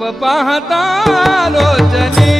रूप पाहता लोचनी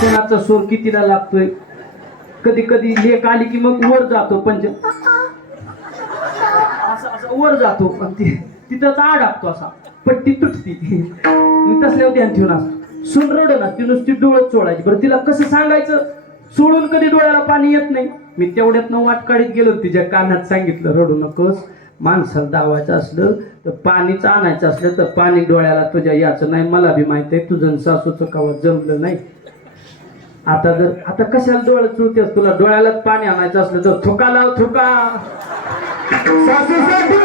कोणाचा सूर कितीला लागतोय. कधी कधी लेक आली की मग वर जातो पंच असं वर जातो पण तिथंच अडकतो असा पट्टी तुटती. मी तसल्यावर ध्यान ठेवून असतो. सून रड ना ती नुसती डोळत सोडायची. बरं तिला कसं सांगायचं सोडून कधी डोळ्याला पाणी येत नाही. मी तेवढ्यातनं वाट काढीत गेलो तिच्या कानात सांगितलं रडू नकोस. माणसाला दावायचं असलं तर पाणीच आणायचं असलं तर पाणी डोळ्याला तुझ्या याचं नाही. मला बी माहित आहे तुझं सासूचं कवा जमलं नाही. आता कशाला डोळे चुळतेस, तुला डोळ्यालाच पाणी आणायचं असलं तर थुका लाव थुका. सासूसाठी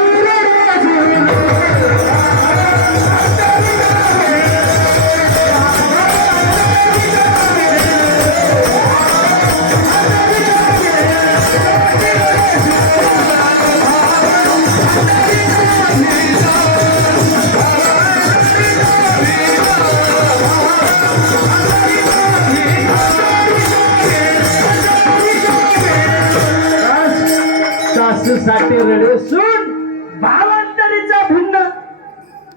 सासूसाठी रडे सून भावांतरीचा भिन्न.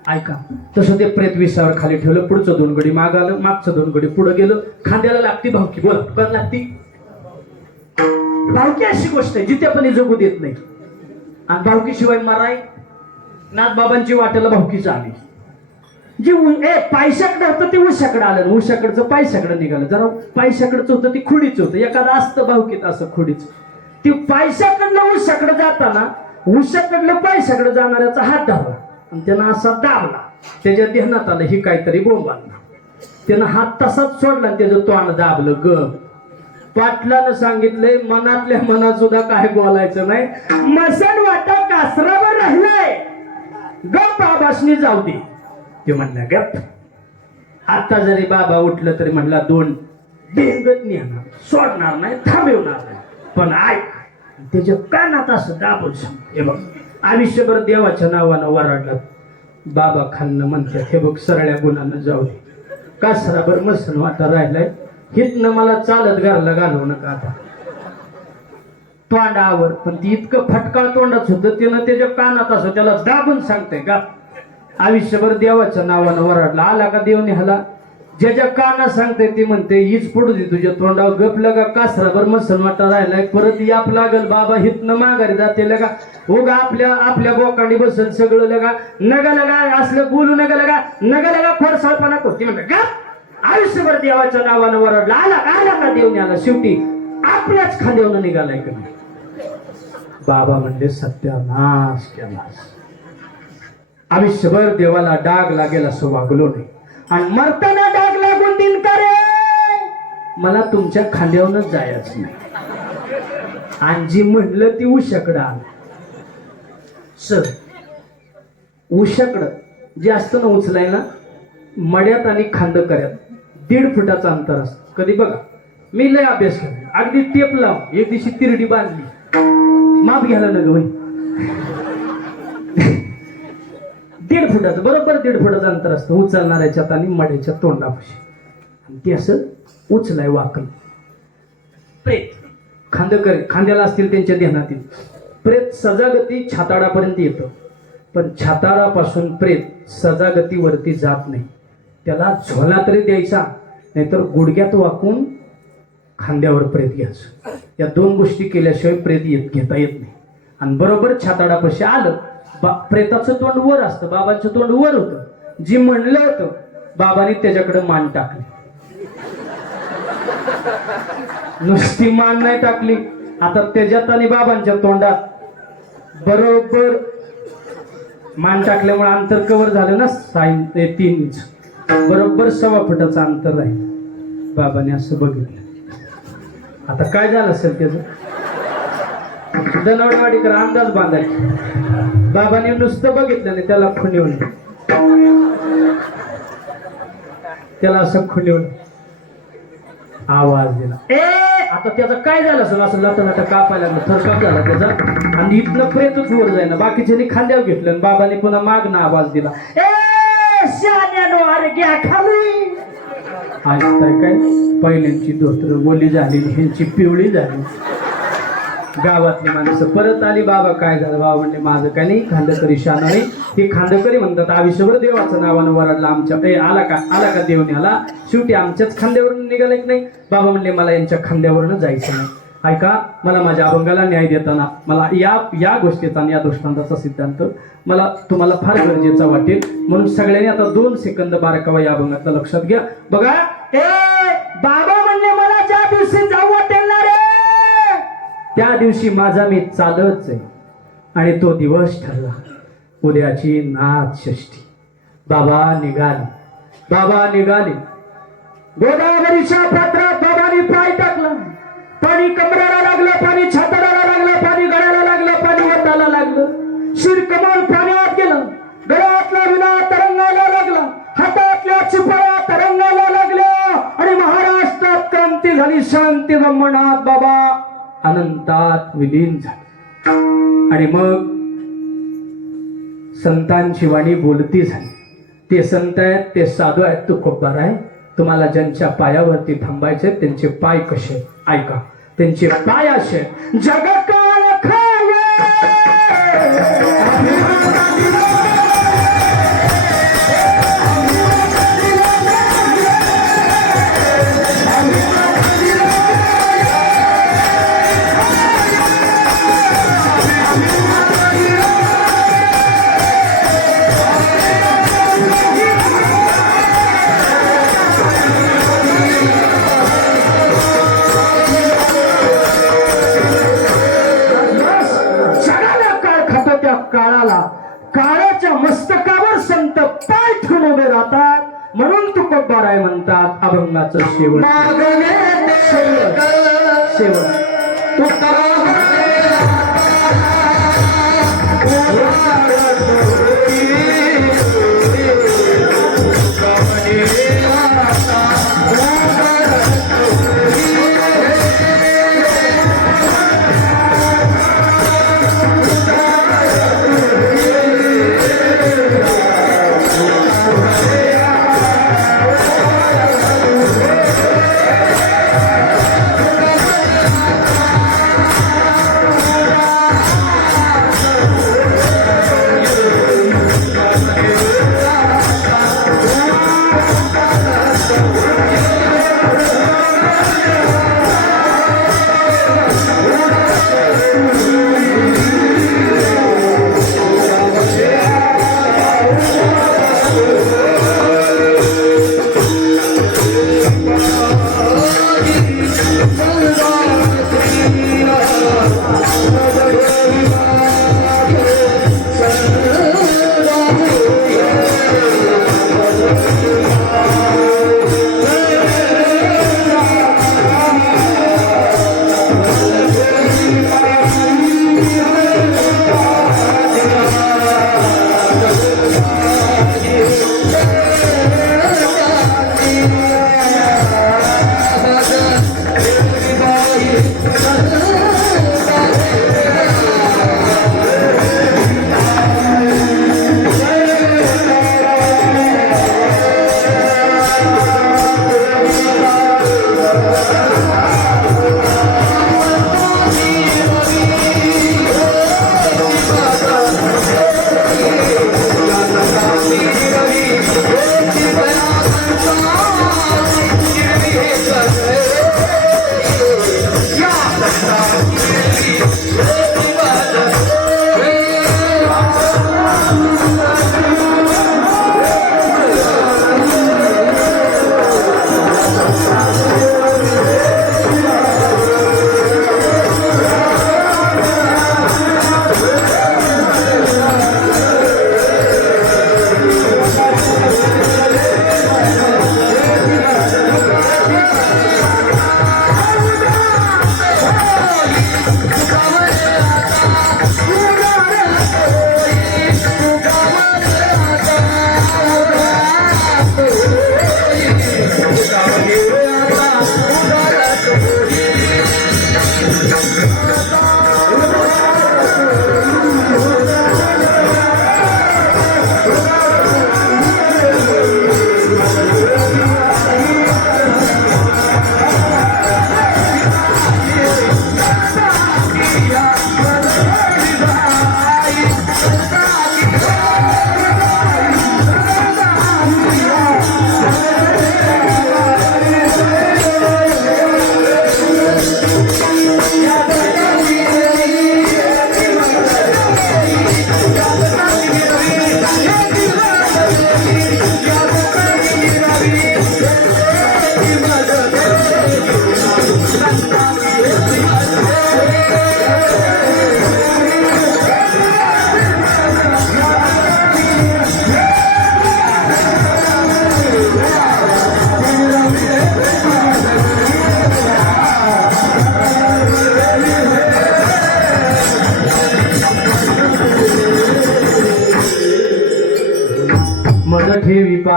ऐका, तसं ते प्रेत विसावर खाली ठेवलं, पुढचं 2 गडी माग आलं, मागचं 2 गडी पुढे गेलं. खांद्याला लागती भावकी. बोला कर लागती भावकी. अशी गोष्ट आहे जिथे पण जगू देत नाही. आणि भावकी शिवाय माराय नाथबाबांची वाटेला भावकीच आली. जी पैशाकडे होतं ते उशाकडे आलं, उशाकडचं पैशाकडे निघालं. जरा पैशाकडचं होतं ती खुडीच होतं. एखादं असतं भावकीत असं खुडीच. ती पैशाकडनं उशाकडे जाताना उशाकडलं पैशाकडे जाणाऱ्याचा हात धरला आणि त्यानं असा दाबला. त्याच्या ध्यानात आलं ही काहीतरी बोंबांना. त्यानं हात तसाच सोडला आणि त्याचं तोंड दाबलं. ग पाटलानं सांगितलंय मनातल्या मनात सुद्धा काय बोलायचं नाही. मसन वाटा कासरावर राहिलाय, गप बाबासनी जाऊ दे. ते म्हणलं गप. आता जरी बाबा उठलं तरी म्हणला 2 डेंगत नेणार, सोडणार नाही, थांबवणार नाही. पण ऐक, त्याच्या कानात असं दाबून सांग. हे बघ, आयुष्यभर देवाच्या नावानं वराडलं. बाबा खालनं म्हणतात हे बघ सरळ्या गुणानं जाऊ दे. कासराभर मसन वाटा राहिलाय, हितनं मला चालत घरला घालवू नका. आता तोंडावर पण ती इतकं फटकाळ तोंडाच होतं, त्यानं त्याच्या कानात असं त्याला दाबून सांगतंय का आयुष्यभर देवाच्या नावानं वराडला. आला का देव निघाला. ज्याच्या कानात सांगते ती म्हणते हीच पडू दे तुझ्या तोंडावर. गपलं का कासराभर मसन वाटा राहिलाय, परत याप लागल बाबा हितनं माघारी जाते. लगा उगा आपल्या बोकांडी बसल सगळं. लगा नगा लगा असलं बोलू नका लगा, नगा लगा फरसाळपणा करते. म्हणलं का आयुष्यभर देवाच्या नावानं वरडला. आला का देव न्याला, शेवटी आपल्याच खांद्यावरून निघालाय का नाही. बाबा म्हणले सत्यानाश केलास. आयुष्यभर देवाला डाग लागेल असं वागलो नाही, आणि मरताना डाग लागून दिन करे मला तुमच्या खांद्यावरच जायचं नाही. आणि जी म्हणलं ती उशाकडं आलं. सर उशाकडं जे असतं ना उचलायला, मड्यात आणि खांदकऱ्यात 1.5 फुटाचं अंतर असतं. कधी बघा, मी लय अभ्यास केला. अगदी टेप लावून एक दिवशी तिरडी बांधली, माप घ्यायला न ग 1.5 फुटाचं, बरोबर 1.5 फुटाचं अंतर असतं उचलणाऱ्याच्यात आणि मड्याच्या तोंडापाशी. आणि ते असं उचलाय वाकल. प्रेत खांद्याला असतील त्यांच्या ध्यानातील. प्रेत सजागती छाताडापर्यंत येतं, पण छाताडापासून प्रेत सजागतीवरती जात नाही. त्याला झोला तरी द्यायचा, नाहीतर गुडघ्यात वाकून खांद्यावर प्रेत घ्यायचं. या 2 गोष्टी केल्याशिवाय प्रेत घेता येत नाही. आणि बरोबर छाताडापाशी आलं, प्रेताचं तोंड वर असतं, बाबांचं तोंड वर होतं. जी म्हणलं होतं बाबांनी त्याच्याकडे मान टाकली. नुसती मान नाही टाकली, आता त्याच्यात आणि बाबांच्या तोंडात बरोबर मान टाकल्यामुळे अंतर कव्हर झालं ना. 3 इंच, बरोबर 1.25 फुटाचं अंतर आहे. बाबाने असं बघितलं. आता काय झालं असेल त्याचं, दनवडवाडीकर अंदाज बांधायचे. बाबाने नुसतं बघितलं नाही, त्याला खुणवलं. त्याला असं खुणवलं, आवाज दिला. आता त्याचं काय झालं असेल, असं लाटा कापायला लागलं, थरकाप झाला त्याचा. आणि इथनं प्रेतच वर जाईना. बाकीच्यानी खांद्यावर घेतलं आणि बाबाने पुन्हा मागणं आवाज दिला. अरे घ्या खाली. ऐकताय काय, पहिल्यांची धोतर ओली झाली, ह्यांची पिवळी झाली. गावातली माणसं परत आली. बाबा काय झालं. बाबा म्हणले माझं काय नाही, खांदकरी शान नाही. हे खांदकरी म्हणतात आयुष्यभर देवाचं नावानं वरडला आमच्या. आला का देवने आला, शेवटी आमच्याच खांद्यावरून निघालं की नाही. बाबा म्हणले मला यांच्या खांद्यावरून जायचं नाही. ऐका, मला माझ्या अभंगाला न्याय देताना मला या गोष्टीचा आणि या दृष्टांताचा सिद्धांत मला तुम्हाला फार गरजेचा वाटेल. म्हणून सगळ्यांनी आता 2 सेकंद बारकावा या अभंगातला लक्षात घ्या. बघा, बाबा म्हणले मला ज्या दिवशी जाऊ वाटेल ना रे, त्या दिवशी माझा मी चालत जाईल. आणि तो दिवस ठरला, उद्याची नाथ षष्ठी. बाबा निघाले. गोदावरीच्या पात्रात बाबांनी पाय टाकला. पाणी कमराला लागलं, पाणी छाताडाला लागलं, पाणी गळ्याला लागलं, पाणी हाताला लागलं. शिर कमळ पाण्यात गेलं. गळ्यातला विना तरंगाला लागला, हातातल्या चिपळ्या तरंगाला लागल्या आणि महाराष्ट्रात क्रांती झाली. शांती ब्रह्मनाथ बाबा अनंतात विलीन झाले. आणि मग संतांची वाणी बोलती झाली. ते संत आहेत, ते साधू आहेत, तो खोबार आहे. तुम्हाला ज्यांच्या पायावरती थांबायचे त्यांचे पाय कसे ऐका. त्यांचे पाय असे जगकाळ काळाला, काळाच्या मस्तकावर संत पाय ठेवून उभे राहतात. म्हणून तुकोबाराय म्हणतात अभंगाचं शेवट.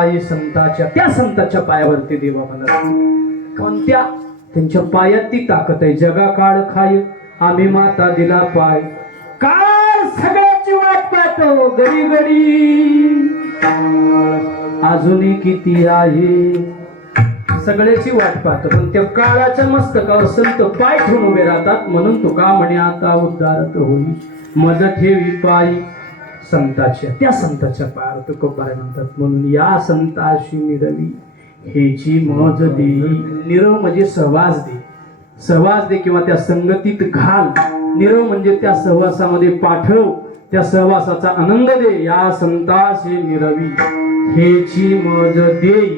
पायी संताच्या, त्या संताच्या पायावरती दे बाबा नसती. कोणत्या? त्यांच्या पायात ती ताकद आहे. जगा काळ खाय आम्ही माता दिला पाय, काळ सगळ्याची वाट पाहतो घडी घडी, अजूनही किती आहे सगळ्याची वाट पाहतो. पण त्या काळाच्या मस्तकावर संत पाय ठेवून उभे राहतात. म्हणून तुका म्हणे आता उद्धारत होई मज ठेवी पायी संताच्या, त्या संताच्या पायावर तुकोबार म्हणतात. म्हणून या संताशी निरवी हेची मज दे. निरव म्हणजे सहवास दे, सहवास दे किंवा त्या संगतीत घाल. निरव म्हणजे त्या सहवासामध्ये पाठव, त्या सहवासाचा आनंद दे. या संताशी निरवी हेची मज देई.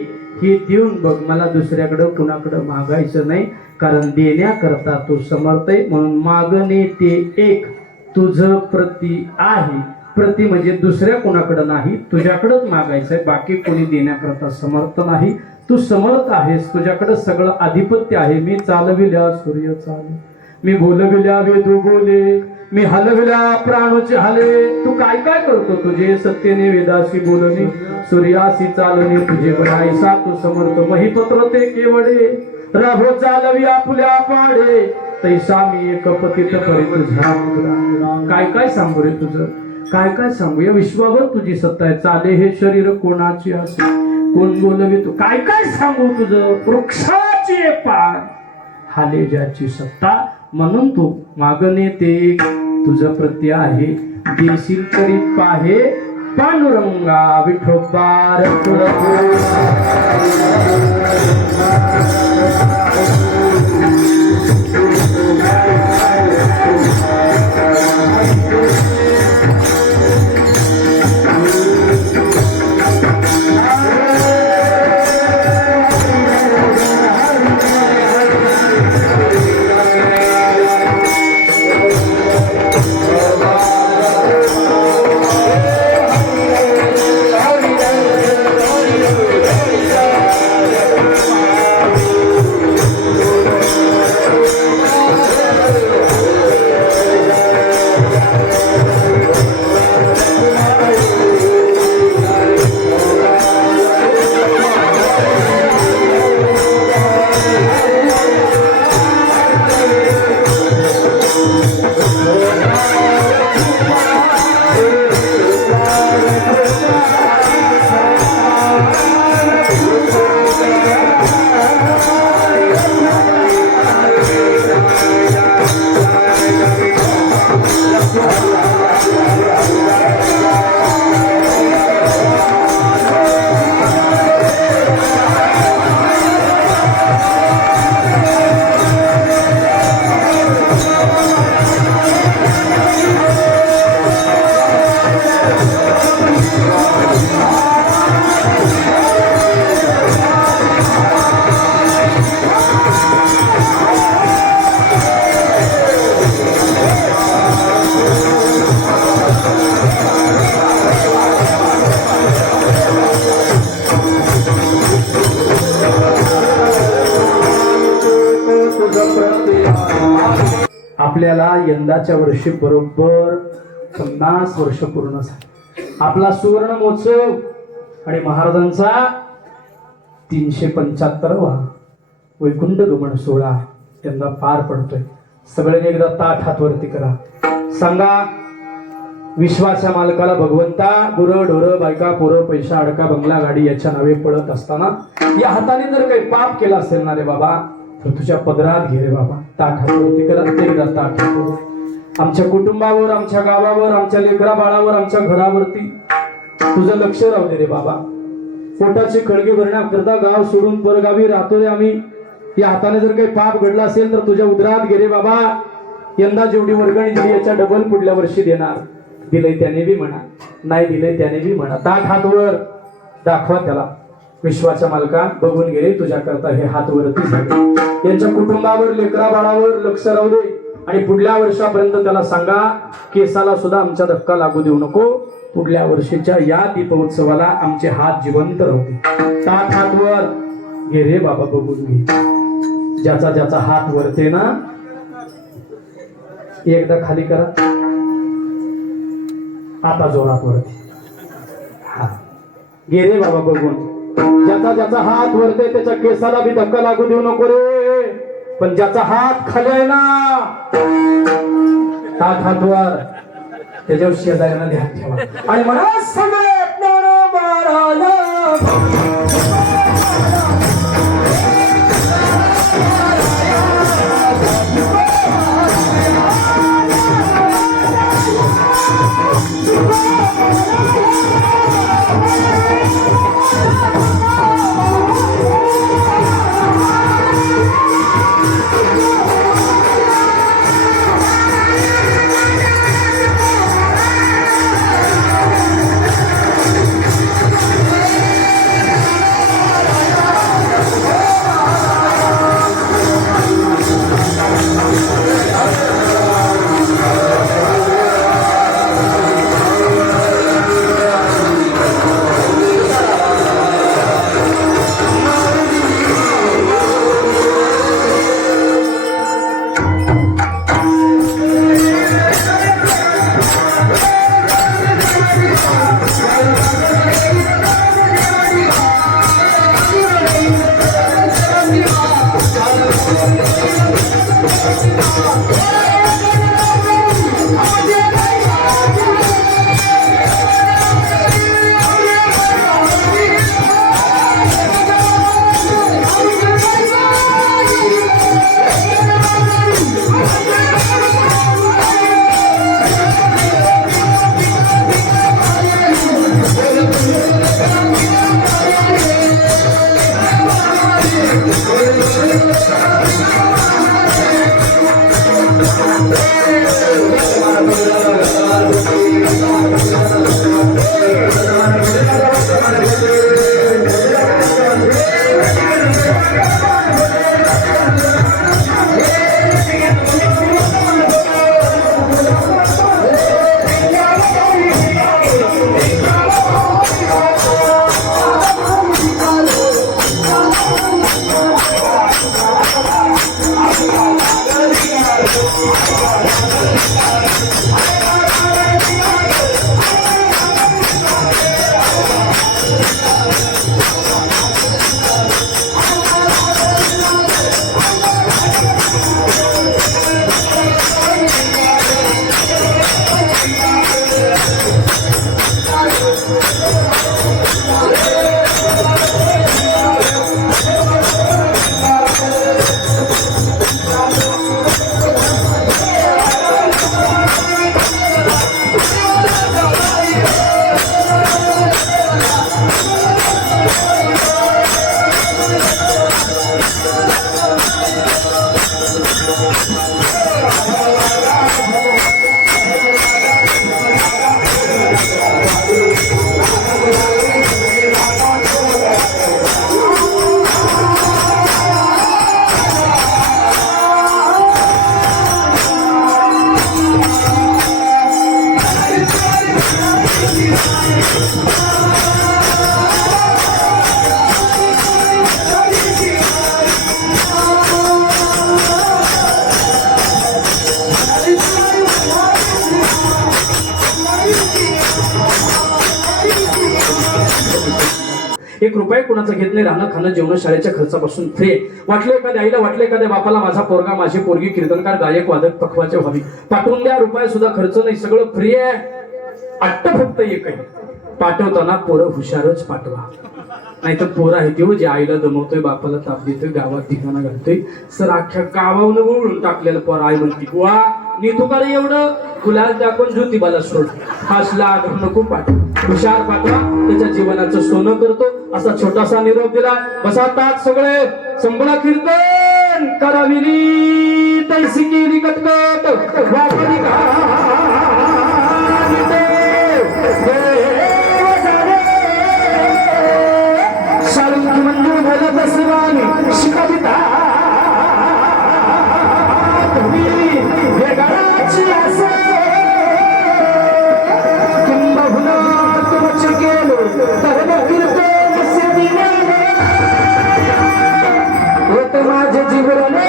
हे देऊन बघ, मला दुसऱ्याकडं कुणाकडं मागायचं नाही, कारण देण्याकरता तू समर्थ आहे. म्हणून मागणे ते एक तुझ प्रती आहे. प्रती म्हणजे दुसऱ्या कोणाकडं नाही, तुझ्याकडंच मागायचंय. बाकी कोणी देण्याकरता समर्थ नाही. तू समर्थ आहेस, तुझ्याकडं सगळं आधिपत्य आहे. मी चालविल्या सूर्य चाले, मी बोलविल्या वेदू बोले, मी हलविल्या प्राणोचे हले. तू काय काय करतो? तुझे सत्यने वेदाशी बोलणे, सूर्यासी चालणे, तुझे बनायसा तू समर्थ. महिपत्र ते केवडे, राहो चालवी आपुल्या पाडे, तैसा मी एक पतित परी तुझा. काय काय सांगू रे तुझं, काय काय सांगू? या विश्वावर तुझी सत्ता आहे. चाले हे शरीर कोणाची असे, कोण बोलवे तू. काय काय सांगू तुझं? वृक्षाची पाय हाले ज्याची सत्ता. म्हणून तू मागणे ते तुझं प्रत्य आहे. देशील तरी पाहे पांडुरंगा विठोबार. आपल्याला यंदाच्या वर्षी बरोबर 50 वर्ष पूर्ण झाले. आपला सुवर्ण महोत्सव आणि महाराजांचा 375वा वैकुंठ गमन सोहळा यंदा पार पडतोय. सगळ्यांनी एकदा ताट हात वरती करा. सांगा, विश्वाच्या मालकाला भगवंता, गुरं ढोरं बायका पोरं पैसा अडका बंगला गाडी याच्या नावे पडत असताना या हाताने जर काही पाप केला असेल ना रे बाबा, तर तुझ्या पदरात घे रे बाबा. ताट हात वरती करा. एकदा ताट हात वरती. आमच्या कुटुंबावर, आमच्या गावावर, आमच्या लेकरा बाळावर, आमच्या घरावरती तुझं लक्ष राहू दे रे बाबा. पोटाची खळगी भरण्याकरता गाव सोडून परगावी राहतो रे आम्ही. या हाताने जर काही पाप घडला असेल तर तुझ्या उदरात घे रे बाबा. यंदा जेवढी वर्गणी दिली याच्या डबल पुढल्या वर्षी देणार. दिलंय त्याने बी म्हणा, नाही दिलंय त्याने बी म्हणा. ताट हात वर दाखवा त्याला. विश्वाच्या मालका बघून गेले तुझ्या करता हे हात वरती झाले. यांच्या कुटुंबावर, लेकरा बाळावर लक्ष राहू दे. आणि पुढल्या वर्षापर्यंत त्याला सांगा, केसाला सुद्धा आमच्या धक्का लागू देऊ नको. पुढल्या वर्षीच्या या दीपोत्सवाला आमचे हात जिवंत राहू दे. ताट हात वर घे रे बाबा, बघून घे. ज्याचा ज्याचा हात वरते ना, एकदा खाली करा. आता जोरात वरती. हा घे रे बाबा, बघून ज्याचा ज्याचा हात वरते त्याच्या केसाला बी धक्का लागू देऊ नको रे. पण ज्याचा हात खाली आहे ना हातवर त्याच्यावर शेजाऱ्यांना ध्यान ठेवा आणि म्हणा सगळे एक रुपये कुणाचं घेत नाही. राहणं खाणं जेवण शाळेच्या खर्चापासून फ्री. वाटलं एखाद्या आईला, वाटलं एखाद्या बापाला माझा पोरगा माझी पोरगी कीर्तनकार गायक वादक पखवाचे व्हावी, पाठवून द्या. रुपये सुद्धा खर्च नाही, सगळं फ्री आहे. अट्ट फक्त एक आहे, पाठवताना पोरं हुशारच पाठवा. नाहीतर पोरं आहे ते जे आईला दमवतोय, बापाला ताप देतोय, गावात धिंगाणा घालतोय. सर अख्ख्या गावावरून वळून टाकलेलं पोर आई म्हणते वा नीतू का रे एवढं, गुलाल दाखवून ज्योतिबाला सोड. असला आग्रह नको पाठवा, हुशार पाठवा, त्याच्या जीवनाचं सोनं करतो. असा छोटासा निरोप दिला. बसा ताक सगळे, संबळा कीर्तन कराविरी तैसी केली कटकट वापरी शाळुंकी मंजूर झालं बसवानी शिकविता वेगळाची असे किंबहुना तुमच केलो धर्म कीर्तन सिद्धिने होत माझे जीवने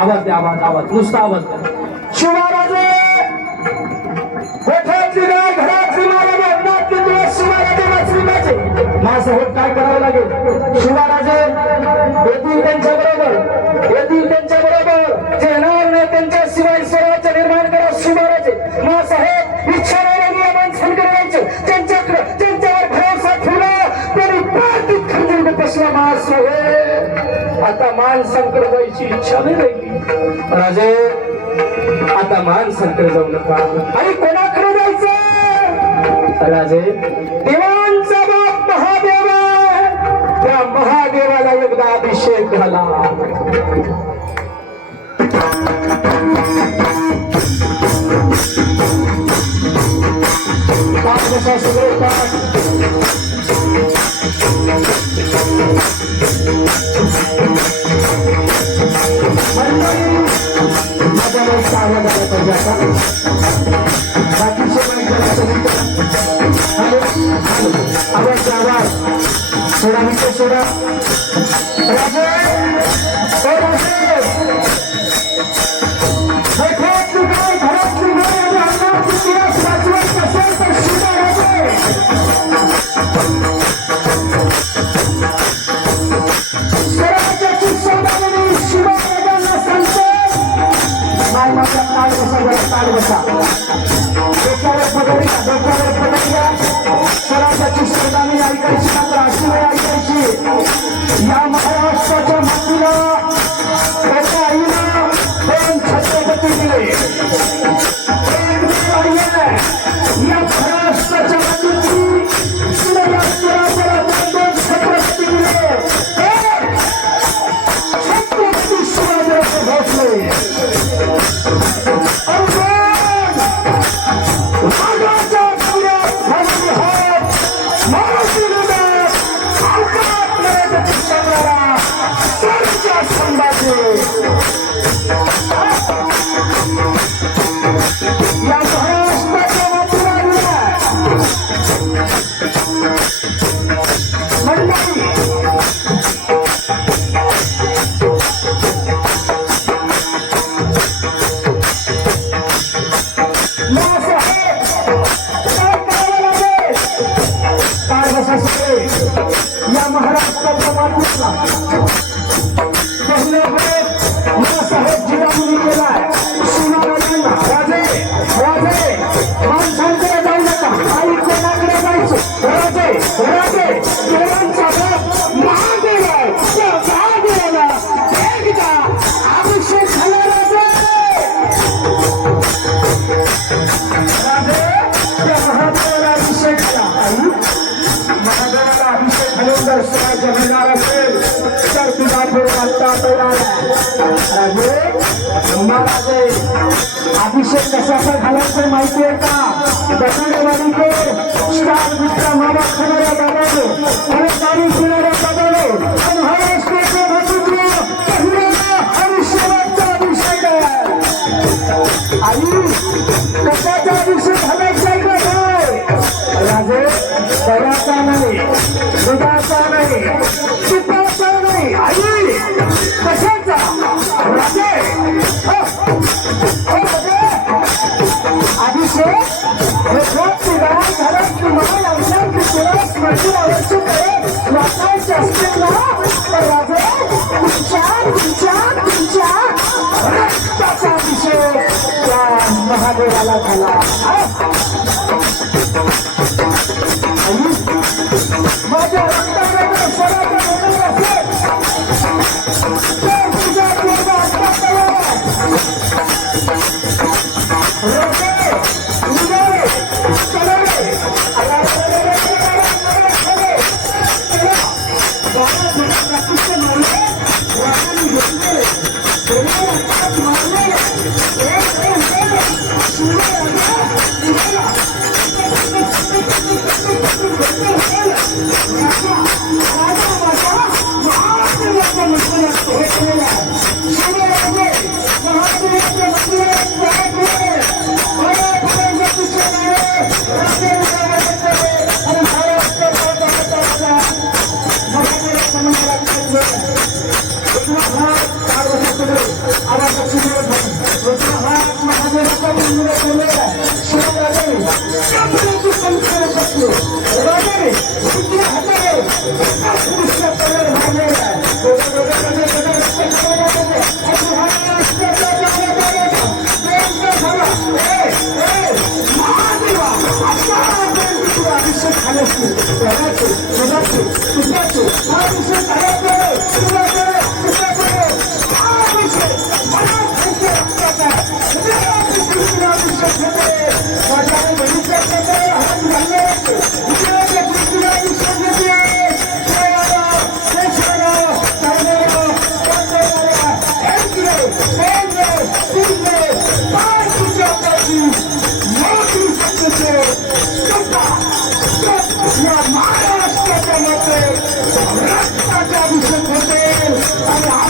आवाज द्या, आवाज आवाज, नुसता आवाज द्या. शिवराजे कोठ्यातली गाय घरातली मला बोलतात की तुला शिवराजे वाचविण्याचे माझ्यासोबत काय करावं लागेल. शिवराजे येतील त्यांच्या बरोबर, येतील त्यांच्या बरोबर, जे येणार नाही त्यांच्याशिवाय स्वराज्य निर्माण करा. शिवराजे माझ्यासाहेब इच्छाने नियमांसन करायचे, त्यांच्याकडे त्यांच्यावर भरोसा ठेवला तरी पाठीत खंजीर बसला. माझ्यासाहेब आता माणसांकडे जायची इच्छा नाही राहिली. राजे आता माणसांकडे जाऊ नका. आणि कोणाकडे जायचं. राजे देवांचा बाप महादेव, त्या महादेवाला एकदा अभिषेक झाला. कसा सगळे पाठ माझ्या वेळेस आवाज आला पाहिजे. आता बाकीचे आवाज आवाज सोडा मित्र सोडा. राजे घरातली गाय घरातली गाय आणि अन्नाची पियास वाचवत असेल तर शिवा राजे. स्वराज्याची सौदामिनी शिवा राजांना सांगतो. माय माझा ताळ बसा, जरा ताळ बसा. डोक्यावर पगडी, डोक्यावर पगडी. स्वराज्याची सौदामिनी ऐकायची मात्र अशी वेळ ऐकायची. या महाराष्ट्राच्या मातीला त्याच्या आईला दोन छत्रपती दिले. या महाराष्ट्राच्या मातीची तिला या स्वराज्याला दोन छत्रपती दिले. छत्रपती शिवाजीराजे भोसले. या महाराष्ट्राच्या मातीला मंडळी या महाराष्ट्राच्या मातीला पहिले साहेब जिजामुनी केलाय. शिवराजांना राजे राजे माणसांकडे जाऊ नका. आई कोणाकडे जायचं. राजे राजे देवांचा बाप महादेव आहे. त्या महादेवाला एकदा अभिषेक झाला. राजे राजे त्या महादेवाला अभिषेक झाला. महादेवाला अभिषेक घालून जर स्वराज्य मिळणार असेल तर तुझा पूर्वांता राजे. महाराजे अभिषेक कशाचा घालायचं माहिती आहे का. दक्षिणवाडीचे स्टार मित्र मामा खाणाऱ्या दादाने आणि गाडी पिणाऱ्या दादाने आणि महाराष्ट्राचे भटुत्र पहिला आणि शेवटचा अभिषेक आहे. आई कशाचा अभिषेक घालायचा आहे का काय. राजे दयाचा नाही, दुधाचा नाही, पित्ताचा नाही. आई कशाचा. राजे अभिषेक हे घरातली गाय घरातली माय अंगाची तुळस माझी आवश्यक आहे. वाचायचे असतील ना तर राजे तुमच्या रक्ताचा अभिषेक त्या महादेवाला झाला. माझ्या रक्ताला स्वराज्य बनवलं असेल तर तुझ्या पूर्ण रक्ताला राजा त्याचा हात महादेवाचा मंदिर ठेवलेला आहे. शिवराजाने त्यामुळे संस्कार असतो. राजाने दुसऱ्या हाताने एका पुरुषाचा तयार झालेला आहे. महाराष्ट्राच्या मध्ये रक्ताचा अभिषेक होते आणि